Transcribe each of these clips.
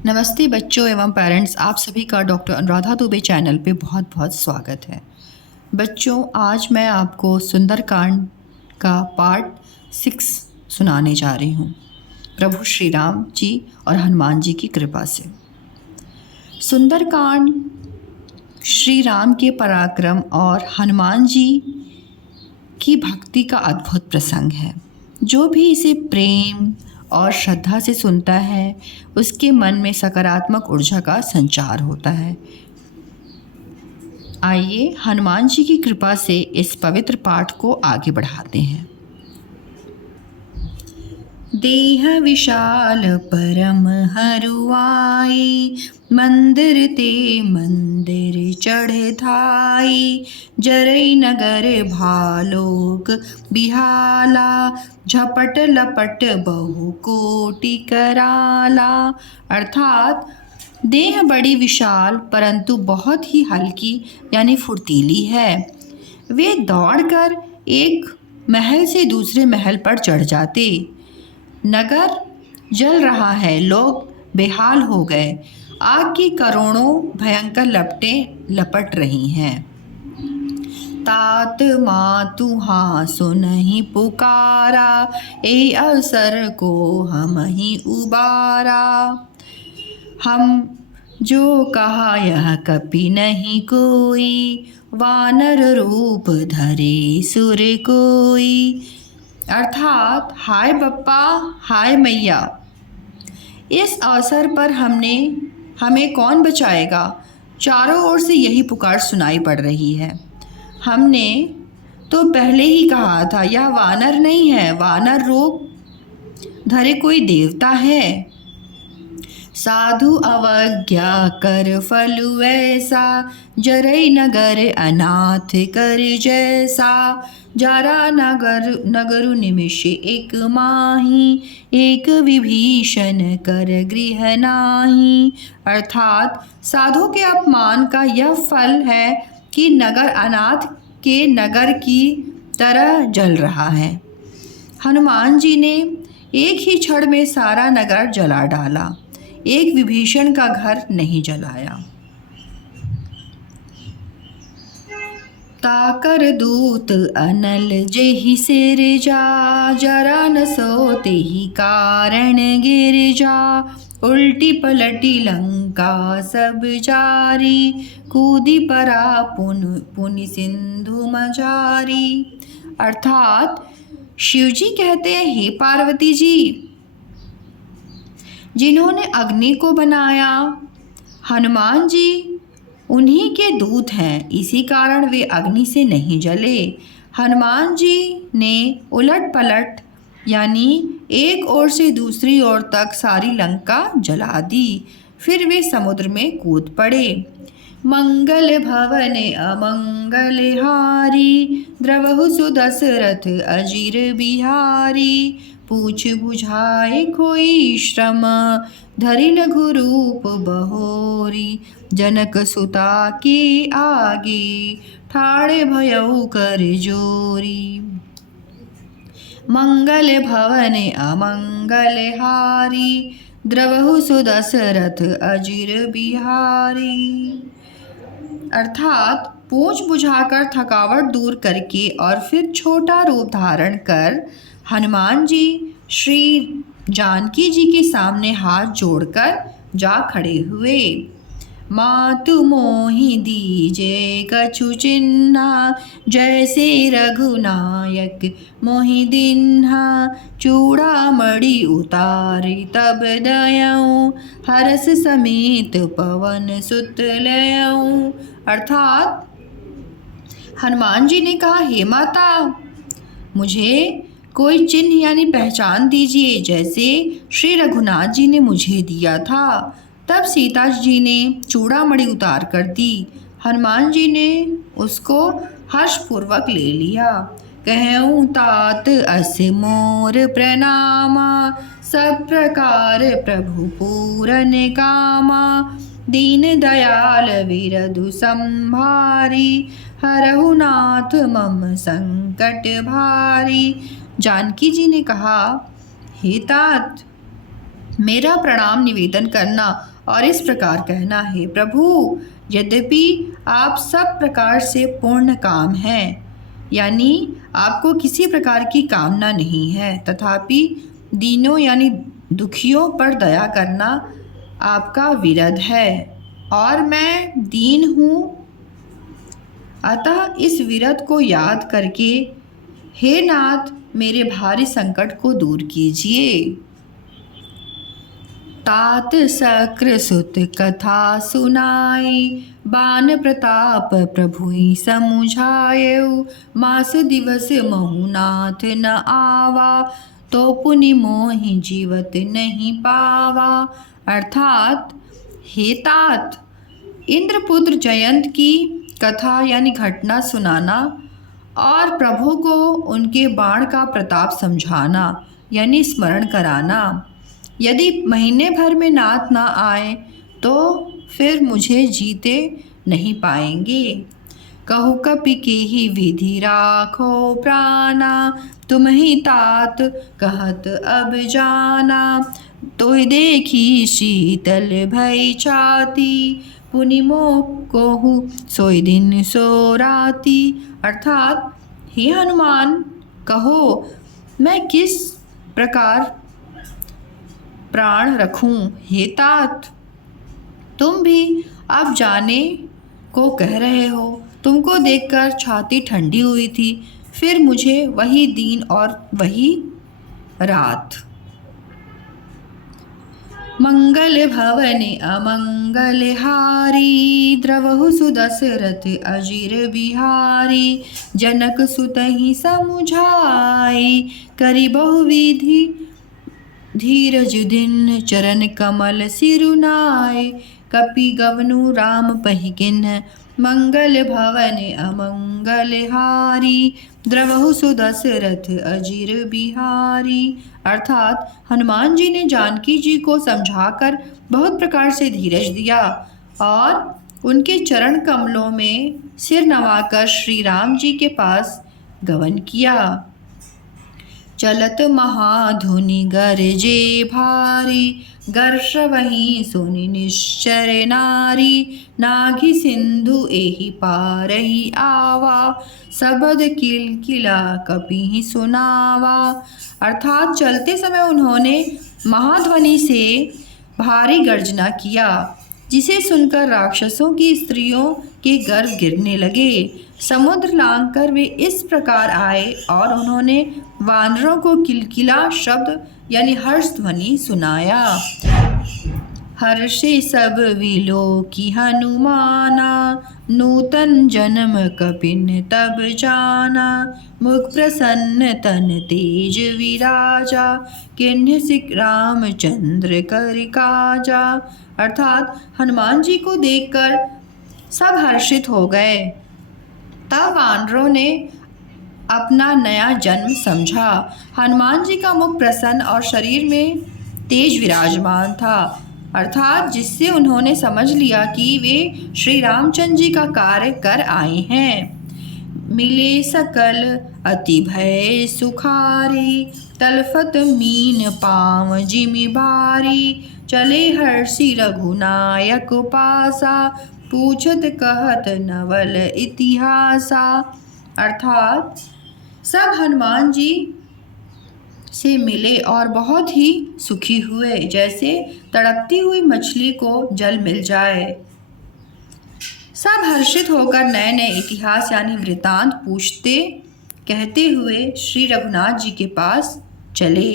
नमस्ते बच्चों एवं पेरेंट्स, आप सभी का डॉक्टर अनुराधा दुबे चैनल पे बहुत बहुत स्वागत है। बच्चों, आज मैं आपको सुंदरकांड का पार्ट 6 सुनाने जा रही हूँ, प्रभु श्री राम जी और हनुमान जी की कृपा से। सुंदरकांड श्री राम के पराक्रम और हनुमान जी की भक्ति का अद्भुत प्रसंग है। जो भी इसे प्रेम और श्रद्धा से सुनता है, उसके मन में सकारात्मक ऊर्जा का संचार होता है। आइए हनुमान जी की कृपा से इस पवित्र पाठ को आगे बढ़ाते हैं। देह विशाल परम हरुआई, मंदिर ते मंदिर चढ़ धाई। जरई नगर भालोक बिहाला, झपट लपट बहु कोटि कराला। अर्थात देह बड़ी विशाल परंतु बहुत ही हल्की यानी फुर्तीली है। वे दौड़कर एक महल से दूसरे महल पर चढ़ जाते। नगर जल रहा है, लोग बेहाल हो गए। आग की करोड़ों भयंकर लपटें लपट रही हैं। तात मातु हाँ सुनहि पुकारा, ए अवसर को हम ही उबारा। हम जो कहा यह कपि नहीं कोई, वानर रूप धरे सुर कोई। अर्थात हाय बप्पा, हाय मैया, इस अवसर पर हमें कौन बचाएगा। चारों ओर से यही पुकार सुनाई पड़ रही है। हमने तो पहले ही कहा था, यह वानर नहीं है, वानर रूप धरे कोई देवता है। साधु अवज्ञा कर फल ऐसा, जरई नगर अनाथ कर जैसा। जरा नगरु निमिष एक माही, एक विभीषण कर गृह नाही। अर्थात साधु के अपमान का यह फल है कि नगर अनाथ के नगर की तरह जल रहा है। हनुमान जी ने एक ही क्षण में सारा नगर जला डाला, एक विभीषण का घर नहीं जलाया। ताकर दूत अनल जेहि सिर जा, जरा न सोते ही कारण गिर जा। उल्टी पलटी लंका सब जारी, कूदी परा पुनि सिंधु मजारी। अर्थात शिवजी कहते हैं, हे पार्वती जी, जिन्होंने अग्नि को बनाया, हनुमान जी उन्हीं के दूत हैं, इसी कारण वे अग्नि से नहीं जले। हनुमान जी ने उलट पलट यानी एक ओर से दूसरी ओर तक सारी लंका जला दी। फिर वे समुद्र में कूद पड़े। मंगल भवन अमंगल हारी, द्रवहु सुदशरथ अजिर बिहारी। पूछ बुझाए कोई श्रम, धरि लघु रूप बहोरी। जनक सुता के आगे, ठाड़े भयउ कर जोरी। मंगल भवन अमंगल हारी, द्रवहु सुदशरथ अजिर बिहारी। अर्थात पूछ बुझाकर थकावट दूर करके और फिर छोटा रूप धारण कर हनुमान जी श्री जानकी जी के सामने हाथ जोड़कर जा खड़े हुए। मातु मोहि दीजे कछु चिन्हा, जैसे रघुनायक मोहि दिन्हा। चूड़ामणि उतारी तब दयऊँ, हरस समेत पवन सुत लयऊँ। अर्थात हनुमान जी ने कहा, हे माता, मुझे कोई चिन्ह यानी पहचान दीजिए, जैसे श्री रघुनाथ जी ने मुझे दिया था। तब सीता जी ने चूड़ामणि उतार कर दी। हनुमान जी ने उसको हर्षपूर्वक ले लिया। कहऊँ तात अस मोर प्रणामा, सब प्रकार प्रभु पूरन कामा। दीन दयाल विरधु संभारी, हरहु नाथ मम संकट भारी। जानकी जी ने कहा, हे तात, मेरा प्रणाम निवेदन करना और इस प्रकार कहना है, प्रभु यद्यपि आप सब प्रकार से पूर्ण काम हैं, यानी आपको किसी प्रकार की कामना नहीं है, तथापि दीनों यानी दुखियों पर दया करना आपका विरध है और मैं दीन हूँ। अतः इस विरध को याद करके हे नाथ मेरे भारी संकट को दूर कीजिए। तात शक्र सुत कथा सुनाई, बान प्रताप प्रभुई समुझायउ, मास दिवस महु नाथ न आवा, तो पुनि मोहि जीवत नहीं पावा। अर्थात हे तात, इंद्रपुत्र जयंत की कथा यानी घटना सुनाना और प्रभु को उनके बाण का प्रताप समझाना यानी स्मरण कराना। यदि महीने भर में नाथ ना आए तो फिर मुझे जीते नहीं पाएंगे। कहु कपि के ही विधि राखो प्राणा, तुम ही तात कहत अब जाना, तोहि देखी शीतल भई छाती, पुनि मोह कोहु सोई दिन सो राती। अर्थात हे हनुमान, कहो मैं किस प्रकार प्राण रखूं। हे तात, तुम भी अब जाने को कह रहे हो। तुमको देखकर छाती ठंडी हुई थी, फिर मुझे वही दिन और वही रात। मंगल भवन अमंगल हारी, द्रवहु सुदशरथ अजिर बिहारी, जनक सुतहि समुझाई, करि बहुविधि धीरज दिन, चरण कमल सिरुनाय, कपि गवनु राम पहिकिन्ह, मंगल भवन अमंगल हारी, द्रवहु सुदशरथ अजिर बिहारी। अर्थात हनुमान जी ने जानकी जी को समझाकर बहुत प्रकार से धीरज दिया और उनके चरण कमलों में सिर नवाकर श्री राम जी के पास गमन किया। चलत महाधुनि गरजे भारी, गर्षवहि सुनि निश्चर नारी, नाघि सिंधु एहि पारहि आवा, सबद किलकिला कपिहि सुनावा। अर्थात चलते समय उन्होंने महाध्वनि से भारी गर्जना किया, जिसे सुनकर राक्षसों की स्त्रियों के गर्भ गिरने लगे। समुद्र लांघकर वे इस प्रकार आए और उन्होंने वानरों को किलकिला शब्द यानी हर्ष ध्वनि सुनाया। हर्षे सब विलोकी हनुमाना, नूतन जन्म कपिन तब जाना, मुख प्रसन्न तन तेज विराजा, किन्ह सिख रामचंद्र कर काजा। अर्थात हनुमान जी को देखकर सब हर्षित हो गए। तब वानरों ने अपना नया जन्म समझा। हनुमान जी का मुख प्रसन्न और शरीर में तेज विराजमान था, अर्थात जिससे उन्होंने समझ लिया कि वे श्री रामचंद्र जी का कार्य कर आए हैं। मिले सकल अति भय सुखारी, तलफत मीन पाँव जिमि भारी, चले हर्षि रघुनायक पासा, पूछत कहत नवल इतिहासा। अर्थात सब हनुमान जी से मिले और बहुत ही सुखी हुए, जैसे तड़पती हुई मछली को जल मिल जाए। सब हर्षित होकर नए नए इतिहास यानी वृतांत पूछते कहते हुए श्री रघुनाथ जी के पास चले।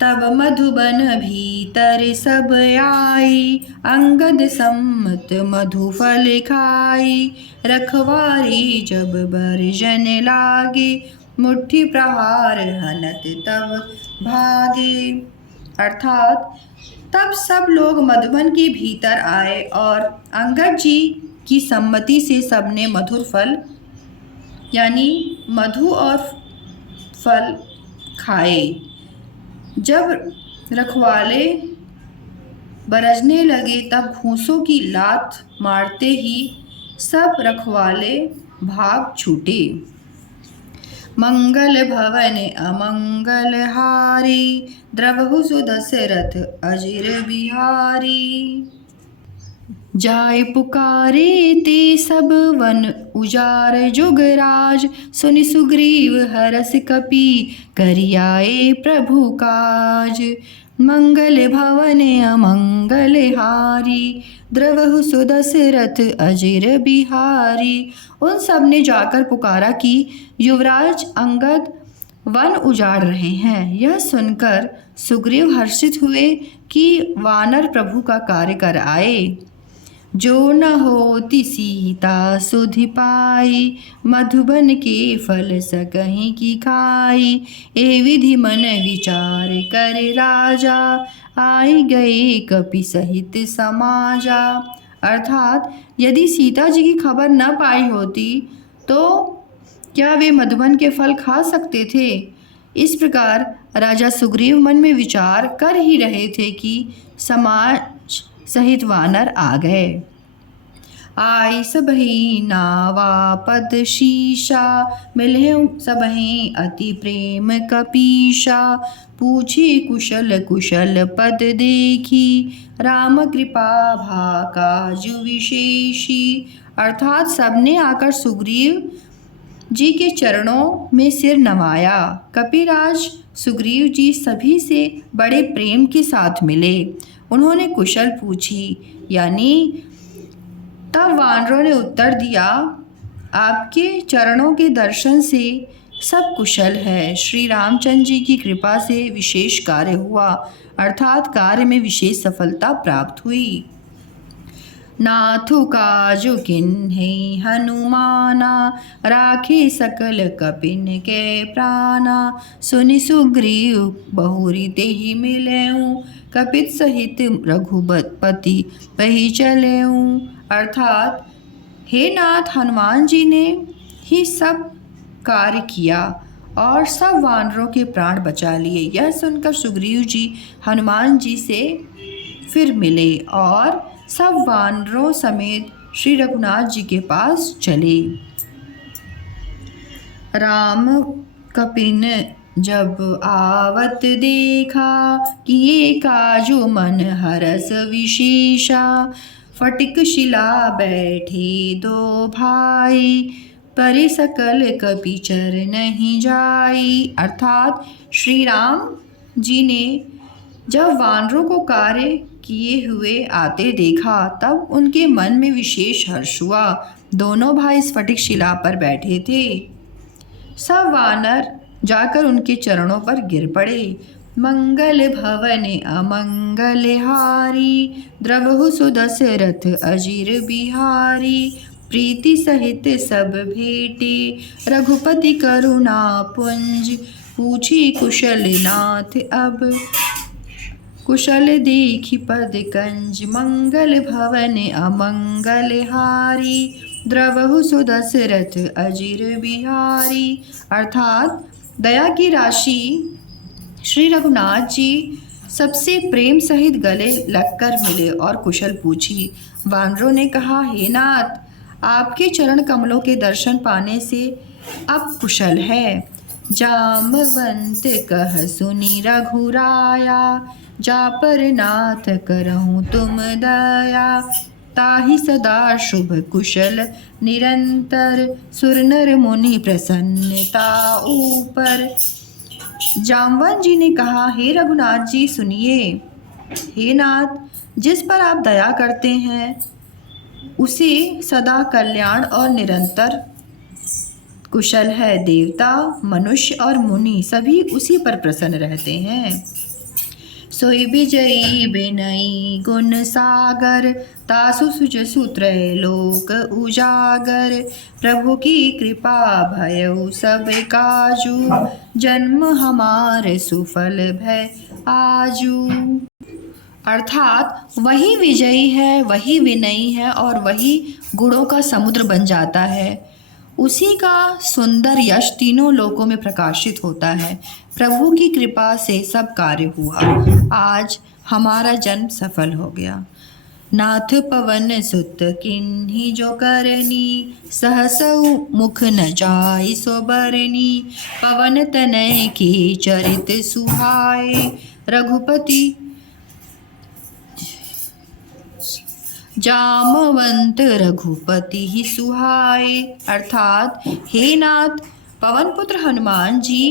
तब मधुबन भीतर सब आई, अंगद सम्मत मधु फल खाई, रखवारी जब बरजन लागे, मुट्ठी प्रहार हनत तब भागे। अर्थात तब सब लोग मधुबन के भीतर आए और अंगद जी की सम्मति से सबने मधुर फल यानी मधु और फल खाए। जब रखवाले बरसने लगे तब घूंसों की लात मारते ही सब रखवाले भाग छूटे। मंगल भवन अमंगल हारी, द्रवहु सुदशरथ अजिर बिहारी। जाय पुकारे ते सब वन उजार, जुगराज सुनि सुग्रीव हरस कपि, करियाए प्रभु काज। मंगल भवन अमंगल हारी, द्रवहु सुदशरथ अजिर बिहारी। उन सब ने जाकर पुकारा कि युवराज अंगद वन उजाड़ रहे हैं। यह सुनकर सुग्रीव हर्षित हुए कि वानर प्रभु का कार्य कर आए। जो न होती सीता सुधि पाई, मधुबन के फल सकहीं की खाई। ए विधि मन विचार कर राजा, आई गए कपि सहित समाजा। अर्थात यदि सीता जी की खबर न पाई होती तो क्या वे मधुबन के फल खा सकते थे। इस प्रकार राजा सुग्रीव मन में विचार कर ही रहे थे कि समाज सहित वानर आ गए। आई सबहि नावा पद शीशा, मिले सबहि अति प्रेम कपीशा। पूछी कुशल कुशल पद देखी, राम कृपा भा काजु विशेषी। अर्थात सबने आकर सुग्रीव जी के चरणों में सिर नवाया। कपिराज सुग्रीव जी सभी से बड़े प्रेम के साथ मिले। उन्होंने कुशल पूछी, यानी तब वानरों ने उत्तर दिया, आपके चरणों के दर्शन से सब कुशल है। श्री रामचंद्र जी की कृपा से विशेष कार्य हुआ, अर्थात कार्य में विशेष सफलता प्राप्त हुई। नाथु काजु किन्हि हनुमाना, राखे सकल कपिन के प्राणा। सुनि सुग्रीव बहुरी तेहि मिलेऊ, कपित सहित रघुपति पही चलेऊ। अर्थात हे नाथ, हनुमान जी ने ही सब कार्य किया और सब वानरों के प्राण बचा लिए। यह सुनकर सुग्रीव जी हनुमान जी से फिर मिले और सब वानरों समेत श्री रघुनाथ जी के पास चले। राम कपिन जब आवत देखा, किए काजु मन हरस विशेषा। फटिक शिला बैठे दो भाई, परे सकल कपि चर नहीं जाई। अर्थात श्री राम जी ने जब वानरों को कार्य किए हुए आते देखा तब उनके मन में विशेष हर्ष हुआ। दोनों भाई स्फटिक शिला पर बैठे थे। सब वानर जाकर उनके चरणों पर गिर पड़े। मंगल भवन अमंगल हारी, द्रवहु सुदशरथ अजिर बिहारी। प्रीति सहित सब भेटे, रघुपति करुणा पुंज। पूछी कुशल नाथ अब, कुशल देखी पद कंज। मंगल भवन अमंगल हारी, द्रवहु सुदशरथ अजिर बिहारी। अर्थात दया की राशि श्री रघुनाथ जी सबसे प्रेम सहित गले लगकर मिले और कुशल पूछी। वानरों ने कहा, हे नाथ, आपके चरण कमलों के दर्शन पाने से अब कुशल है। जामवंत कह सुनी रघुराया, जा पर नाथ करहूँ तुम दया। ताहि सदा शुभ कुशल निरंतर, सुर नर मुनि प्रसन्नता ऊपर। जामवंत जी ने कहा, हे रघुनाथ जी सुनिए। हे नाथ, जिस पर आप दया करते हैं उसे सदा कल्याण और निरंतर कुशल है। देवता, मनुष्य और मुनि सभी उसी पर प्रसन्न रहते हैं। सोई विजयी बिनई गुण सागर, तासु सुजसु त्रैलोक उजागर। प्रभु की कृपा भयउ सब काजू, जन्म हमारे सुफल भय आजू। अर्थात वही विजयी है, वही विनयी है और वही गुणों का समुद्र बन जाता है। उसी का सुंदर यश तीनों लोकों में प्रकाशित होता है। प्रभु की कृपा से सब कार्य हुआ। आज हमारा जन्म सफल हो गया। नाथ पवन सुत किन्हीं जो करनी, सहसउ मुख न जाय सो बरनी। पवन तनय के चरित सुहाए, रघुपति जामवंत रघुपति ही सुहाए। अर्थात हे नाथ पवन पुत्र हनुमान जी,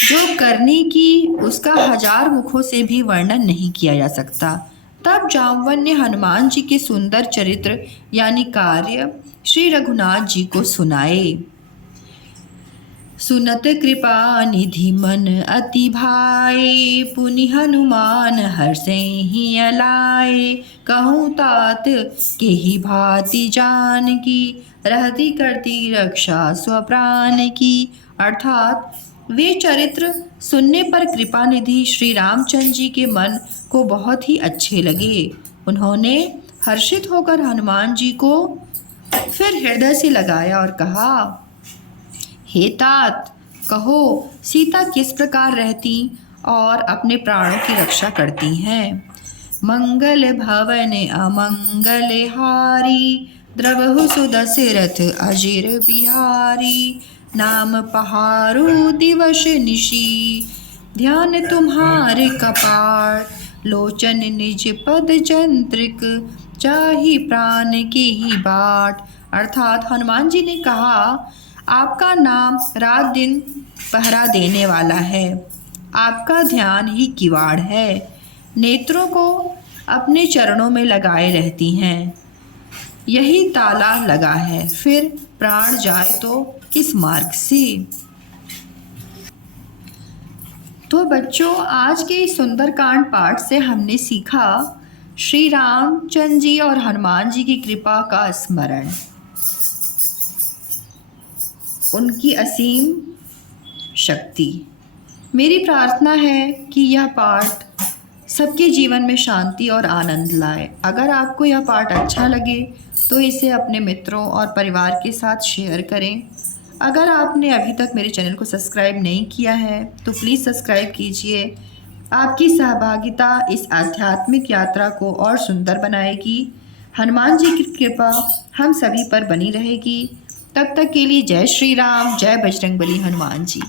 जो करने की उसका 1000 मुखों से भी वर्णन नहीं किया जा सकता। तब जामवन ने हनुमान जी के सुंदर चरित्र यानी कार्य श्री रघुनाथ जी को सुनाए। सुनत कृपा निधि मन अति भाए, पुनि हनुमान हर्षै ही अलाए। कहूँ तात के ही भांति जान की, रहती करती रक्षा स्वप्राण की। अर्थात वे चरित्र सुनने पर कृपा निधि श्री रामचंद्र जी के मन को बहुत ही अच्छे लगे। उन्होंने हर्षित होकर हनुमान जी को फिर हृदय से लगाया और कहा, हे तात, कहो सीता किस प्रकार रहती और अपने प्राणों की रक्षा करती हैं। मंगल भवन अमंगल हारी, द्रवहु सुदशरथ अजिर बिहारी। नाम पहारु दिवस निशी, ध्यान तुम्हारे कपाट। लोचन निज पद जंत्रिक, चाही प्राण के ही बाट। अर्थात हनुमान जी ने कहा, आपका नाम रात दिन पहरा देने वाला है, आपका ध्यान ही किवाड़ है, नेत्रों को अपने चरणों में लगाए रहती हैं, यही ताला लगा है, फिर प्राण जाए तो किस मार्ग से। तो बच्चों, आज के इस सुंदरकांड पाठ से हमने सीखा श्री रामचंद्र जी और हनुमान जी की कृपा का स्मरण, उनकी असीम शक्ति। मेरी प्रार्थना है कि यह पाठ सबके जीवन में शांति और आनंद लाए। अगर आपको यह पाठ अच्छा लगे तो इसे अपने मित्रों और परिवार के साथ शेयर करें। अगर आपने अभी तक मेरे चैनल को सब्सक्राइब नहीं किया है तो प्लीज़ सब्सक्राइब कीजिए। आपकी सहभागिता इस आध्यात्मिक यात्रा को और सुंदर बनाएगी। हनुमान जी की कृपा हम सभी पर बनी रहेगी। तब तक के लिए जय श्री राम, जय बजरंगबली हनुमान जी।